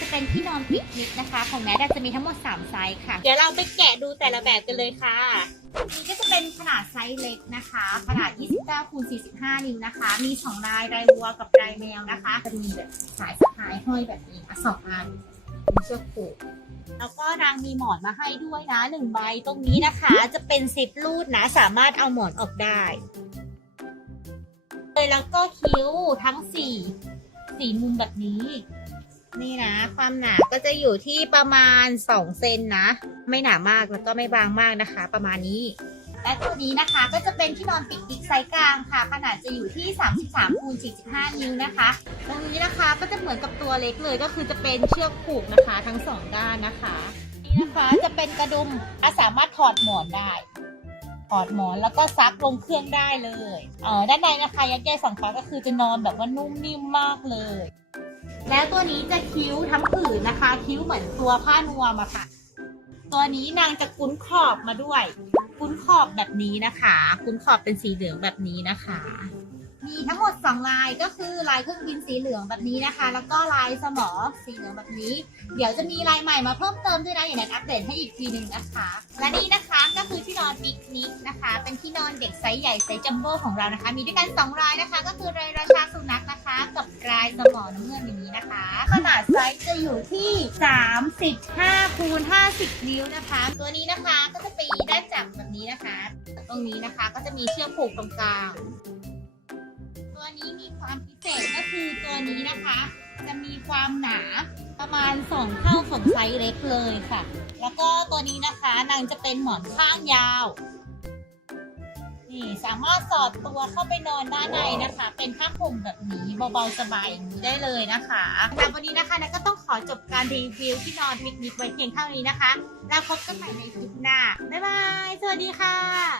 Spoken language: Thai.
จะเป็นที่นอนปิกนิกนะคะ ของแนทจะมีทั้งหมด 3 ไซส์ค่ะ เดี๋ยวเราไปแกะดูแต่ละแบบกันเลยค่ะนี่ก็จะเป็นขนาดไซส์เล็กนะคะ ขนาด 29คูณ45 นิ้วนะคะ มี 2 ลายลายวัวกับลายแมวนะคะ จะมีแบบสายสะพายห้อยแบบนี้อะสองอันมีเชือกผูกแล้วก็นางมีหมอนมาให้ด้วยนะหนึ่งใบตรงนี้นะคะ จะเป็นซิปรูดนะ สามารถเอาหมอนออกได้เลยแล้วก็คิ้วทั้งสี่สี่มุมแบบนี้ นี่นะ ความหนาก็จะอยู่ที่ประมาณ 2 เซนนะ ไม่หนามากแล้วก็ไม่บางมากนะคะ ประมาณนี้ และตัวนี้นะคะก็จะเป็นที่นอนปิกนิกไซส์กลางค่ะ ขนาดจะอยู่ที่ 33คูณ45 นิ้วนะคะ ตรงนี้นะคะก็จะเหมือนกับตัวเล็กเลยก็คือจะเป็นเชือกผูกนะคะทั้งสองด้านนะคะ นี่นะคะจะเป็นกระดุมอะสามารถถอดหมอนได้ถอดหมอนแล้วก็ซักลงเครื่องได้เลยเออด้านในนะคะยัดเยียดสองขาก็คือจะนอนแบบว่านุ่มนิ่มมากเลย แล้วตัวนี้จะคิ้วทั้งผืนนะคะ คิ้วเหมือนตัวผ้านวมอะค่ะ ตัวนี้นางจะคุ้นขอบมาด้วยคุ้นขอบแบบนี้นะคะคุ้นขอบเป็นสีเหลืองแบบนี้นะคะ มีทั้งหมด2ลายก็คือลายเครื่องบินสีเหลืองแบบนี้นะคะ แล้วก็ลายสมอสีเหลืองแบบนี้ เดี๋ยวจะมีลายใหม่มาเพิ่มเติมด้วยนะอย่างนั้นอัปเดตให้อีกทีหนึ่งนะคะ และนี่นะคะ ที่นอนปิกนิกนะคะ เป็นที่นอนเด็กไซส์ใหญ่ไซส์จัมโบ้ของเรานะคะ มีด้วยกัน2ลายนะคะ ก็คือลายราชาสุนัขนะคะ กับลายสมอน้ำเงินอย่างนี้นะคะ ขนาดไซส์จะอยู่ที่ 35คูณ50 นิ้วนะคะ ตัวนี้นะคะก็จะปีด้จับแบบนี้นะคะ ตรงนี้นะคะก็จะมีเชือกผูกตรงกลาง ตัวนี้มีความพิเศษก็คือตัวนี้นะคะ จะมีความหนา ประมาณ 2 เท่าของไซส์เล็กเลยค่ะ แล้วก็ตัวนี้นะคะนางจะเป็นหมอนข้างยาว นี่สามารถสอดตัวเข้าไปนอนด้านในนะคะ เป็นผ้าห่มแบบนี้เบาๆสบายอย่างนี้ได้เลยนะคะสำหรับวันนี้นะคะนันก็ต้องขอจบการรีวิวที่นอนปิกนิกไว้เพียงเท่านี้นะคะ แล้วพบกันใหม่ในคลิปหน้า บ๊ายบาย สวัสดีค่ะ